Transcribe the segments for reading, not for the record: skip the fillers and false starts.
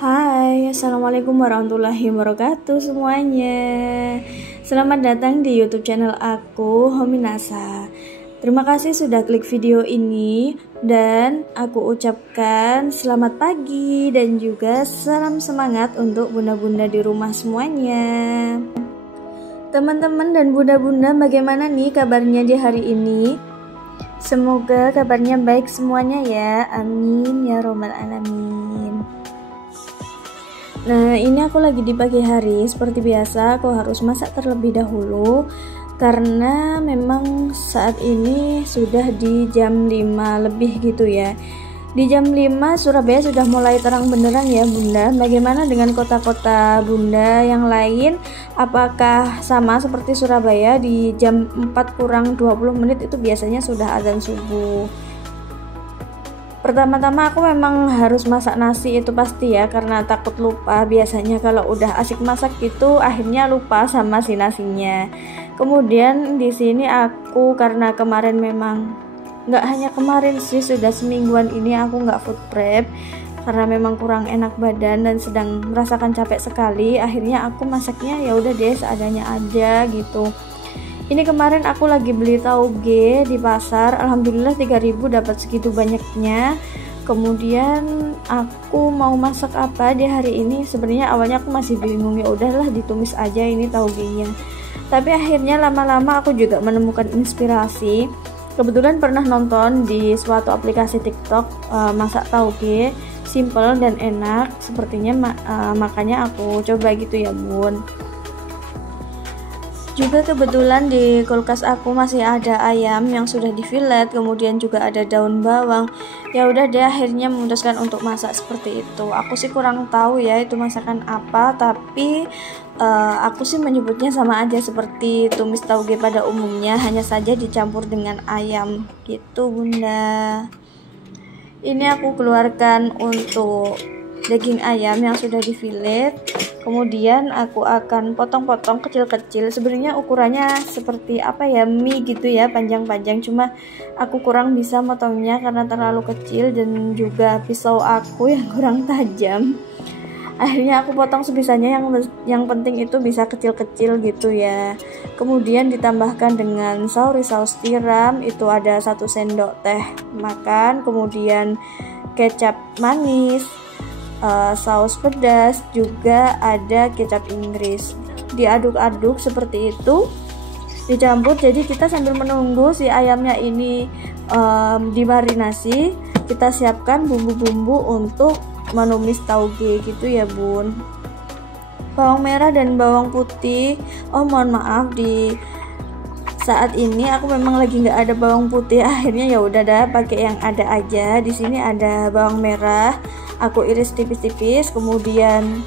Hai, Assalamualaikum warahmatullahi wabarakatuh semuanya. Selamat datang di YouTube channel aku, Hominasa. Terima kasih sudah klik video ini dan aku ucapkan selamat pagi dan juga salam semangat untuk bunda-bunda di rumah semuanya. Teman-teman dan bunda-bunda, bagaimana nih kabarnya di hari ini? Semoga kabarnya baik semuanya ya. Amin ya robbal alamin. Nah, ini aku lagi di pagi hari. Seperti biasa, aku harus masak terlebih dahulu karena memang saat ini sudah di jam 5 lebih gitu ya. Di jam 5 Surabaya sudah mulai terang benderang ya bunda. Bagaimana dengan kota-kota bunda yang lain? Apakah sama seperti Surabaya di jam 4 kurang 20 menit itu biasanya sudah azan subuh? Pertama-tama aku memang harus masak nasi, itu pasti ya, karena takut lupa. Biasanya kalau udah asik masak gitu akhirnya lupa sama si nasinya. Kemudian di sini aku karena kemarin memang nggak hanya kemarin sih, sudah semingguan ini aku nggak food prep karena memang kurang enak badan dan sedang merasakan capek sekali. Akhirnya aku masaknya ya udah deh seadanya aja gitu. Ini kemarin aku lagi beli tauge di pasar, alhamdulillah 3.000 dapat segitu banyaknya. Kemudian aku mau masak apa di hari ini? Sebenarnya awalnya aku masih bingung, ya udahlah ditumis aja ini taugenya. Tapi akhirnya lama-lama aku juga menemukan inspirasi. Kebetulan pernah nonton di suatu aplikasi TikTok masak tauge, simple dan enak. Sepertinya makanya aku coba gitu ya bun. Juga kebetulan di kulkas aku masih ada ayam yang sudah di fillet, kemudian juga ada daun bawang. Ya udah deh akhirnya memutuskan untuk masak seperti itu. Aku sih kurang tahu ya itu masakan apa, tapi aku sih menyebutnya sama aja seperti tumis tauge pada umumnya, hanya saja dicampur dengan ayam gitu bunda. Ini aku keluarkan untuk daging ayam yang sudah di fillet. Kemudian aku akan potong-potong kecil-kecil. Sebenarnya ukurannya seperti apa ya, mie gitu ya, panjang-panjang. Cuma aku kurang bisa motongnya karena terlalu kecil dan juga pisau aku yang kurang tajam. Akhirnya aku potong sebisanya, yang penting itu bisa kecil-kecil gitu ya. Kemudian ditambahkan dengan saus tiram, itu ada 1 sendok teh makan. Kemudian kecap manis, saus pedas, juga ada kecap Inggris. Diaduk-aduk seperti itu, dicampur. Jadi kita sambil menunggu si ayamnya ini dimarinasi, kita siapkan bumbu-bumbu untuk menumis tauge gitu ya bun. Bawang merah dan bawang putih, mohon maaf, di saat ini aku memang lagi nggak ada bawang putih. Akhirnya ya udah dah pakai yang ada aja. Di sini ada bawang merah, aku iris tipis-tipis. Kemudian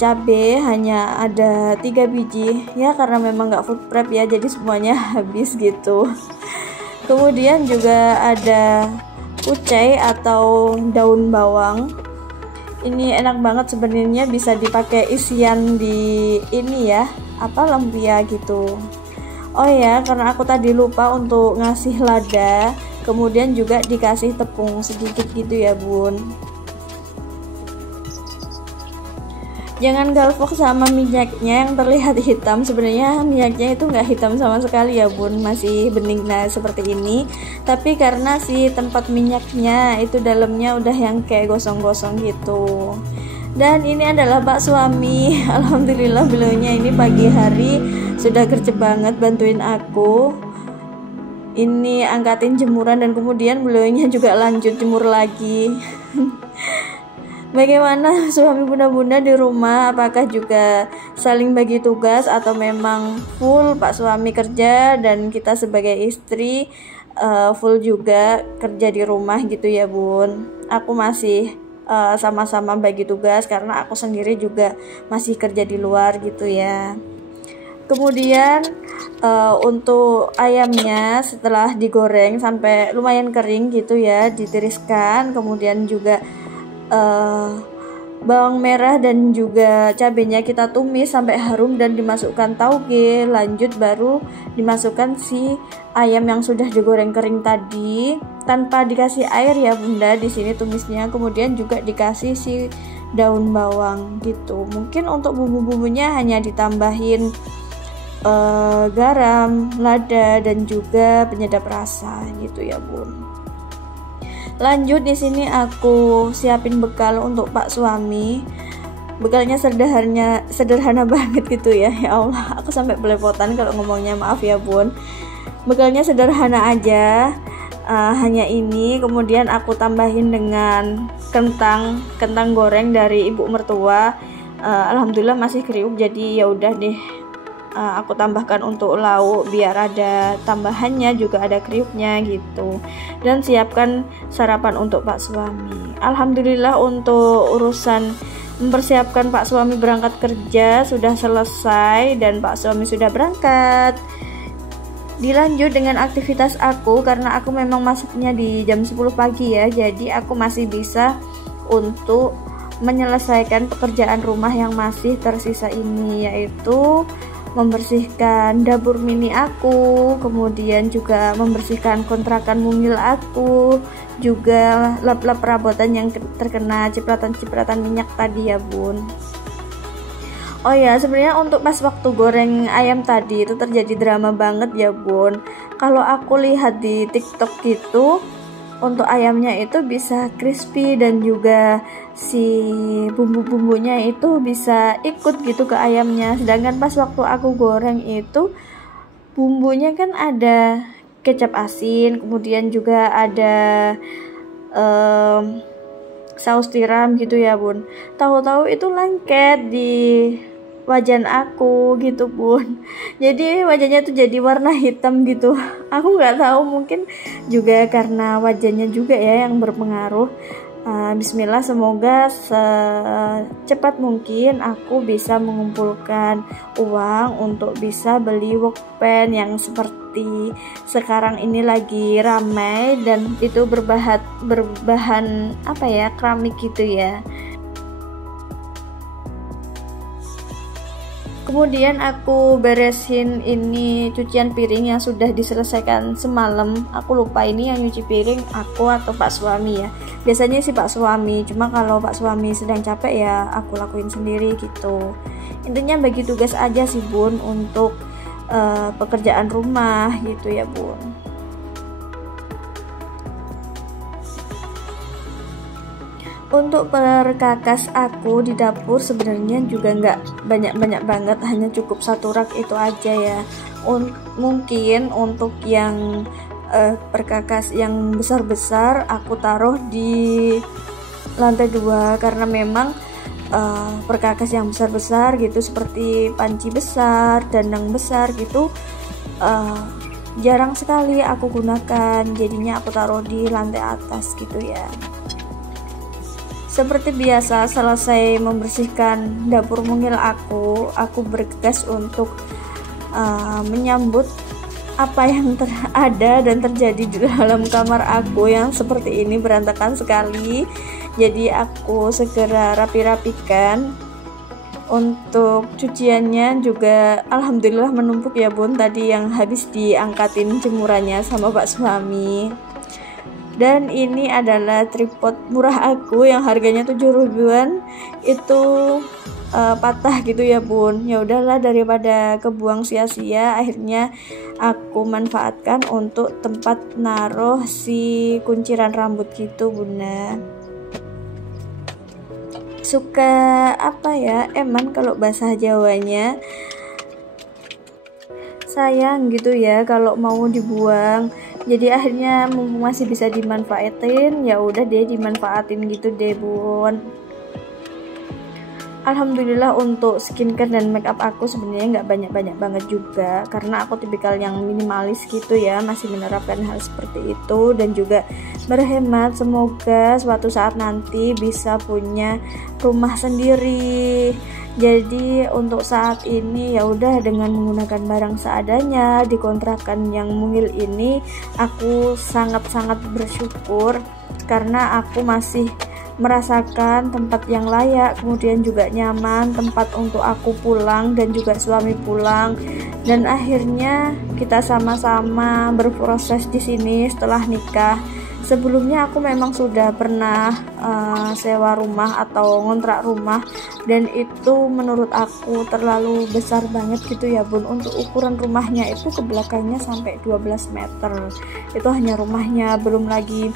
cabai hanya ada 3 biji ya, karena memang nggak food prep ya, jadi semuanya habis gitu. Kemudian juga ada kucai atau daun bawang. Ini enak banget sebenarnya, bisa dipakai isian di ini ya, apa, lumpia gitu. Oh ya, karena aku tadi lupa untuk ngasih lada, kemudian juga dikasih tepung sedikit gitu ya bun. Jangan galvok sama minyaknya yang terlihat hitam. Sebenarnya minyaknya itu nggak hitam sama sekali ya bun, masih bening nah seperti ini. Tapi karena si tempat minyaknya itu dalamnya udah yang kayak gosong-gosong gitu. Dan ini adalah Pak suami. Alhamdulillah beliaunya ini pagi hari sudah gercep banget bantuin aku. Ini angkatin jemuran dan kemudian beliaunya juga lanjut jemur lagi. Bagaimana suami bunda-bunda di rumah? Apakah juga saling bagi tugas atau memang full Pak suami kerja dan kita sebagai istri full juga kerja di rumah gitu ya bun? Aku masih sama-sama bagi tugas karena aku sendiri juga masih kerja di luar gitu ya. Kemudian untuk ayamnya setelah digoreng sampai lumayan kering gitu ya, ditiriskan. Kemudian juga bawang merah dan juga cabenya kita tumis sampai harum dan dimasukkan tauge. Lanjut baru dimasukkan si ayam yang sudah digoreng kering tadi tanpa dikasih air ya bunda, di sini tumisnya. Kemudian juga dikasih si daun bawang gitu. Mungkin untuk bumbu-bumbunya hanya ditambahin garam, lada dan juga penyedap rasa gitu ya bun. Lanjut di sini aku siapin bekal untuk Pak suami. Bekalnya sederhana banget gitu ya. Ya Allah, aku sampai belepotan kalau ngomongnya, maaf ya bun. Bekalnya sederhana aja. Hanya ini. Kemudian aku tambahin dengan kentang goreng dari ibu mertua. Alhamdulillah masih kriuk, jadi ya udah deh. Aku tambahkan untuk lauk biar ada tambahannya, juga ada kriuknya gitu. Dan siapkan sarapan untuk Pak suami. Alhamdulillah untuk urusan mempersiapkan Pak suami berangkat kerja sudah selesai dan Pak suami sudah berangkat. Dilanjut dengan aktivitas aku, karena aku memang masuknya di jam 10 pagi ya, jadi aku masih bisa untuk menyelesaikan pekerjaan rumah yang masih tersisa ini, yaitu membersihkan dapur mini aku, kemudian juga membersihkan kontrakan mungil aku, juga lap-lap perabotan yang terkena cipratan-cipratan minyak tadi ya bun. Oh ya, sebenarnya untuk pas waktu goreng ayam tadi itu terjadi drama banget ya bun. Kalau aku lihat di TikTok gitu, untuk ayamnya itu bisa crispy dan juga si bumbu-bumbunya itu bisa ikut gitu ke ayamnya. Sedangkan pas waktu aku goreng itu bumbunya kan ada kecap asin, kemudian juga ada saus tiram gitu ya bun. Tahu-tahu itu lengket di wajan aku gitu bun. Jadi wajahnya tuh jadi warna hitam gitu. Aku nggak tahu, mungkin juga karena wajahnya juga ya yang berpengaruh. Bismillah, semoga secepat mungkin aku bisa mengumpulkan uang untuk bisa beli workpan yang seperti sekarang ini lagi ramai dan itu berbahan apa ya, keramik gitu ya. Kemudian aku beresin ini cucian piring yang sudah diselesaikan semalam. Aku lupa ini yang nyuci piring aku atau Pak suami ya. Biasanya sih Pak suami, cuma kalau Pak suami sedang capek ya aku lakuin sendiri gitu. Intinya bagi tugas aja sih bun untuk pekerjaan rumah gitu ya bun. Untuk perkakas aku di dapur sebenarnya juga nggak banyak-banyak banget, hanya cukup satu rak itu aja ya. Mungkin untuk yang perkakas yang besar-besar aku taruh di lantai 2 karena memang perkakas yang besar-besar gitu seperti panci besar, dandang besar gitu jarang sekali aku gunakan, jadinya aku taruh di lantai atas gitu ya. Seperti biasa, selesai membersihkan dapur mungil aku bergegas untuk menyambut apa yang ada dan terjadi di dalam kamar aku yang seperti ini berantakan sekali. Jadi aku segera rapi-rapikan. Untuk cuciannya juga alhamdulillah menumpuk ya bun, tadi yang habis diangkatin jemurannya sama Pak suami. Dan ini adalah tripod murah aku yang harganya 7 ribuan, itu patah gitu ya bun. Ya udahlah, daripada kebuang sia-sia, akhirnya aku manfaatkan untuk tempat naruh si kunciran rambut gitu bunda. Suka apa ya, eman kalau bahasa Jawanya, sayang gitu ya kalau mau dibuang. Jadi akhirnya mumpung masih bisa dimanfaatin, ya udah deh dimanfaatin gitu deh bun. Alhamdulillah untuk skincare dan makeup aku sebenarnya nggak banyak-banyak banget juga, karena aku tipikal yang minimalis gitu ya, masih menerapkan hal seperti itu dan juga berhemat. Semoga suatu saat nanti bisa punya rumah sendiri. Jadi untuk saat ini ya udah dengan menggunakan barang seadanya di kontrakan yang mungil ini, aku sangat-sangat bersyukur karena aku masih merasakan tempat yang layak, kemudian juga nyaman, tempat untuk aku pulang dan juga suami pulang. Dan akhirnya kita sama-sama berproses di sini setelah nikah. Sebelumnya aku memang sudah pernah sewa rumah atau ngontrak rumah, dan itu menurut aku terlalu besar banget gitu ya bun. Untuk ukuran rumahnya itu ke belakangnya sampai 12 meter, itu hanya rumahnya, belum lagi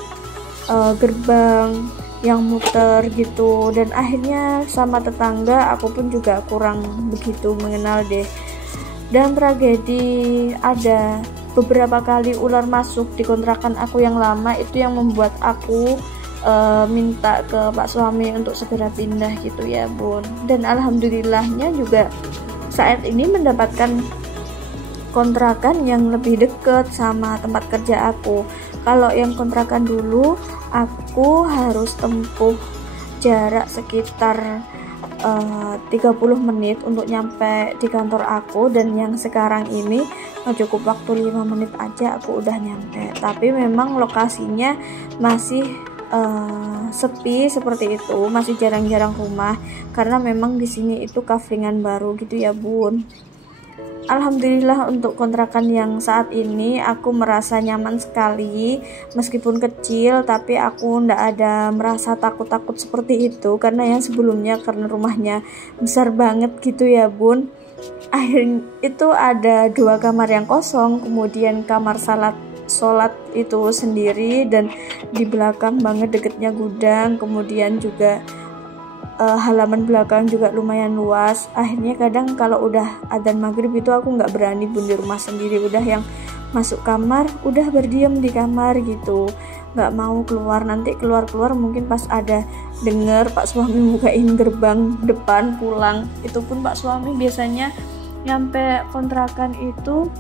gerbang yang muter gitu. Dan akhirnya sama tetangga aku pun juga kurang begitu mengenal deh. Dan tragedi, ada beberapa kali ular masuk di kontrakan aku yang lama, itu yang membuat aku minta ke Pak suami untuk segera pindah gitu ya bun. Dan alhamdulillahnya juga saat ini mendapatkan kontrakan yang lebih dekat sama tempat kerja aku. Kalau yang kontrakan dulu aku harus tempuh jarak sekitar 30 menit untuk nyampe di kantor aku, dan yang sekarang ini cukup waktu 5 menit aja aku udah nyampe. Tapi memang lokasinya masih sepi seperti itu, masih jarang-jarang rumah karena memang di sini itu kaflingan baru gitu ya bun. Alhamdulillah untuk kontrakan yang saat ini aku merasa nyaman sekali, meskipun kecil tapi aku ndak ada merasa takut-takut seperti itu, karena yang sebelumnya karena rumahnya besar banget gitu ya bun. Akhirnya itu ada 2 kamar yang kosong, kemudian kamar sholat itu sendiri, dan di belakang banget deketnya gudang, kemudian juga halaman belakang juga lumayan luas. Akhirnya kadang kalau udah adzan maghrib itu aku nggak berani bun di rumah sendiri, udah yang masuk kamar udah berdiam di kamar gitu, nggak mau keluar. Nanti keluar mungkin pas ada denger Pak suami bukain gerbang depan pulang, itu pun Pak suami biasanya nyampe kontrakan itu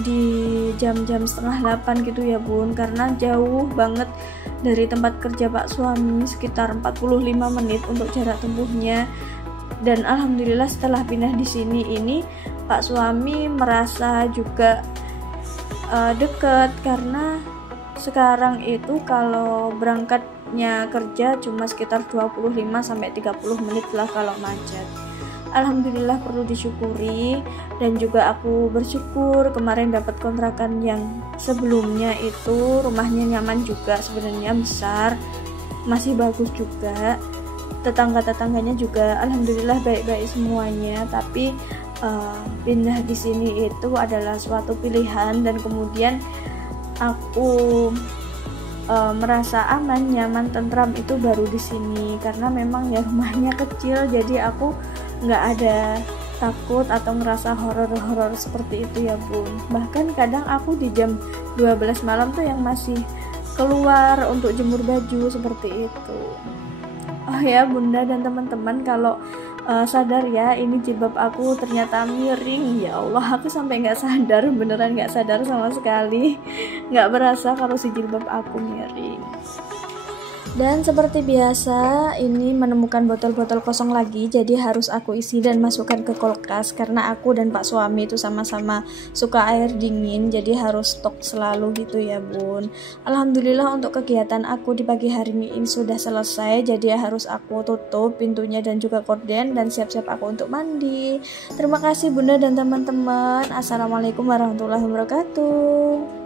di jam-jam setengah 8 gitu ya bun, karena jauh banget dari tempat kerja Pak suami, sekitar 45 menit untuk jarak tempuhnya. Dan alhamdulillah setelah pindah di sini ini Pak suami merasa juga deket, karena sekarang itu kalau berangkatnya kerja cuma sekitar 25-30 menit lah kalau macet. Alhamdulillah perlu disyukuri, dan juga aku bersyukur kemarin dapat kontrakan yang sebelumnya itu rumahnya nyaman juga, sebenarnya besar, masih bagus juga, tetangga-tetangganya juga alhamdulillah baik-baik semuanya. Tapi pindah di sini itu adalah suatu pilihan, dan kemudian aku merasa aman, nyaman, tentram itu baru di sini, karena memang ya rumahnya kecil, jadi aku nggak ada takut atau ngerasa horor-horor seperti itu ya bun. Bahkan kadang aku di jam 12 malam tuh yang masih keluar untuk jemur baju seperti itu. Oh ya bunda dan teman-teman, kalau sadar ya ini jilbab aku ternyata miring. Ya Allah, aku sampai nggak sadar, beneran nggak sadar sama sekali, nggak berasa kalau si jilbab aku miring. Dan seperti biasa ini menemukan botol-botol kosong lagi, jadi harus aku isi dan masukkan ke kulkas, karena aku dan Pak suami itu sama-sama suka air dingin, jadi harus stok selalu gitu ya bun. Alhamdulillah untuk kegiatan aku di pagi hari ini sudah selesai, jadi harus aku tutup pintunya dan juga korden, dan siap-siap aku untuk mandi. Terima kasih bunda dan teman-teman. Assalamualaikum warahmatullahi wabarakatuh.